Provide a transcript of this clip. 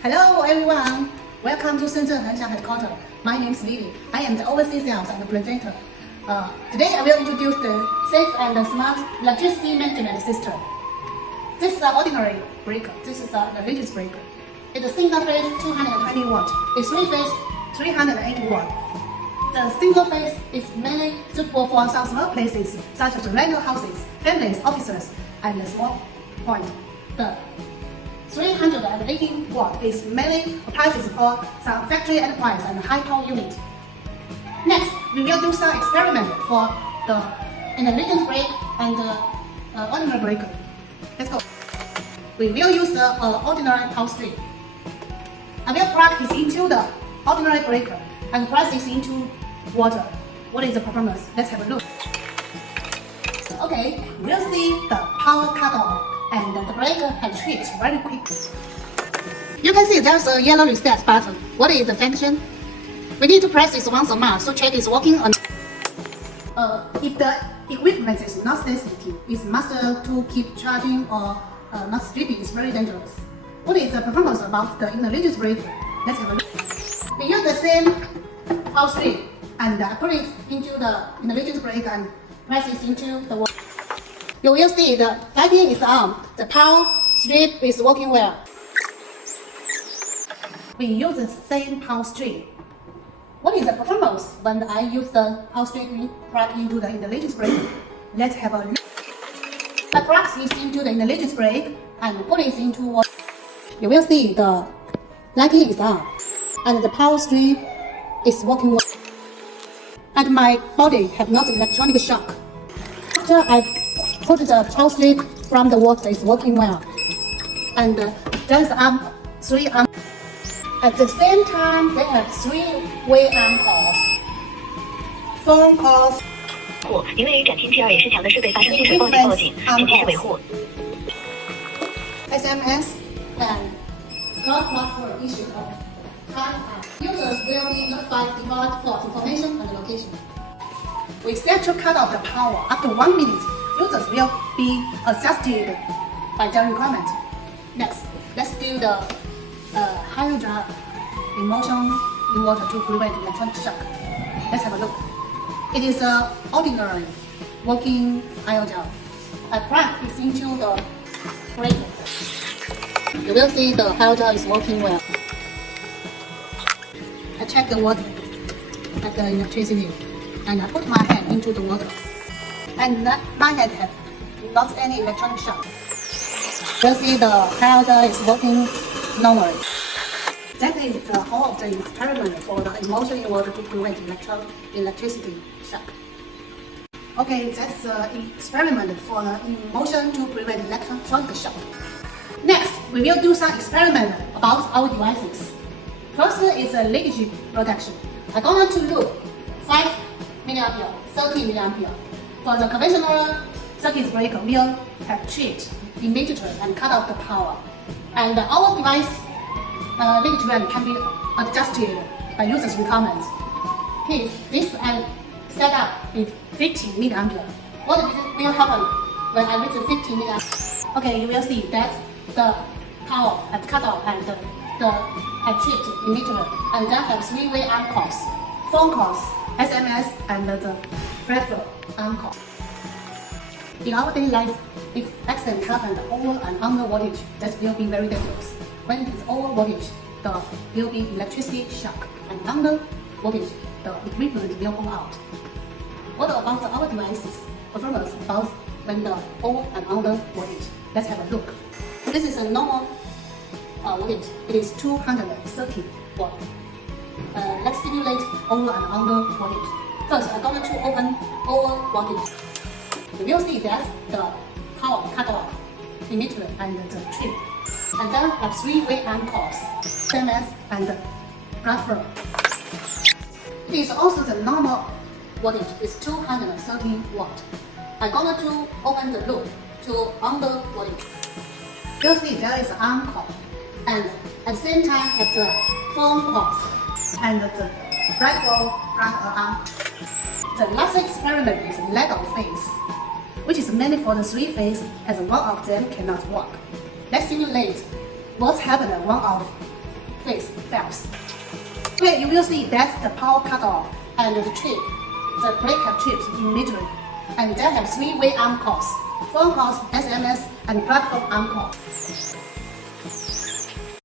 Hello everyone, welcome to Shenzhen Hanshan headquarters. My name is Lily. I am the overseas sales and presenter. Today I will introduce the safe and smart electricity management system. This is the ordinary breaker. This is the leakage breaker. It's a single phase 220 watt. It's three phase 380 watt. The single phase is mainly suitable for some small places such as rental houses, families, offices, and small point. The 380 watt is mainly applies for some factory enterprise and high power unit. Next, we will do some experiment for the leakage break and the ordinary breaker. Let's go. We will use the ordinary power strip. I will plug this into the ordinary breaker and press this into water. What is the performance? Let's have a look. Okay, we'll see the power cut off and the breaker has tripped very quickly. You can see there's a yellow reset button. What is the function? We need to press this once a month to check it's working. If the equipment is not sensitive, it's must to keep charging or not stripping is very dangerous. What is the performance about the leakage breaker? Let's have a look. We use the same power strip and put it into the leakage breaker and press it into the water. You will see the lighting is on. The power strip is working well. We use the same power strip. What is the performance when I use the power strip plug into the leakage breaker? Let's have a look. I plug this into the leakage breaker and put it into water. You will see the lighting is on and the power strip is working well. And my body have not electronic shock. After I put the power strip from the water, is working well. And there's three arms. At the same time, they have three-way arm calls, phone calls. 因为展厅 P2 也是强的设备发生积水报警报警，请及时维护。 SMS and clock buffer issue of time. Users will be notified default for information and location. We set to cut off the power after 1 minute. Users will be adjusted by their requirement. Next, let's do the hydrogen immersion in water to prevent electronic shock. Let's have a look. It is an ordinary working hydrogel. I plug this into the breaker. You will see the hydrogel is working well. I check the water at the electricity and I put my hand into the water. And my hand has not any electronic shock. You will see the hydrogel is working normally. That is the whole of the experiment for the immersion in water to prevent electricity shock. Okay, that's the experiment for the immersion to prevent electronic shock. Next, we will do some experiment about our devices. First is a leakage protection. I'm going to look 5 mA, 30 mA. For the conventional circuit breaker will have tripped immediately and cut off the power. And our device leakage value can be adjusted by user's requirements. Here, this I set up is 50 mA. What will happen when I reach 50 mA? Okay, you will see that the power has cut off and the tripped immediately. And then have three-way arm calls, phone calls, SMS, and the referral arm call. In our daily life, if accident happened over and under voltage, that will be very dangerous. When it is over voltage, there will be electricity shock, and under voltage, the equipment will go out. What about our devices? Performance about when the over and under voltage? Let's have a look. This is a normal voltage. It is 230 watt. Let's simulate over and under voltage. First, I'm going to open over voltage. You will see that the power cut off immediately and the trip. And then have three-way arm calls, SMS and referral. It is also the normal voltage is 230 watt. I'm going to open the loop to under voltage. You'll see there is arm call and at the same time have the phone calls and the referral arm. The last experiment is lag of phase, which is mainly for the three phase as one of them cannot work. Let's simulate what's happened when one of fails. Okay, you will see that's the power cutoff and the trip. The brake have trips in middle, and they have three-way arm calls: phone calls, SMS, and platform arm call.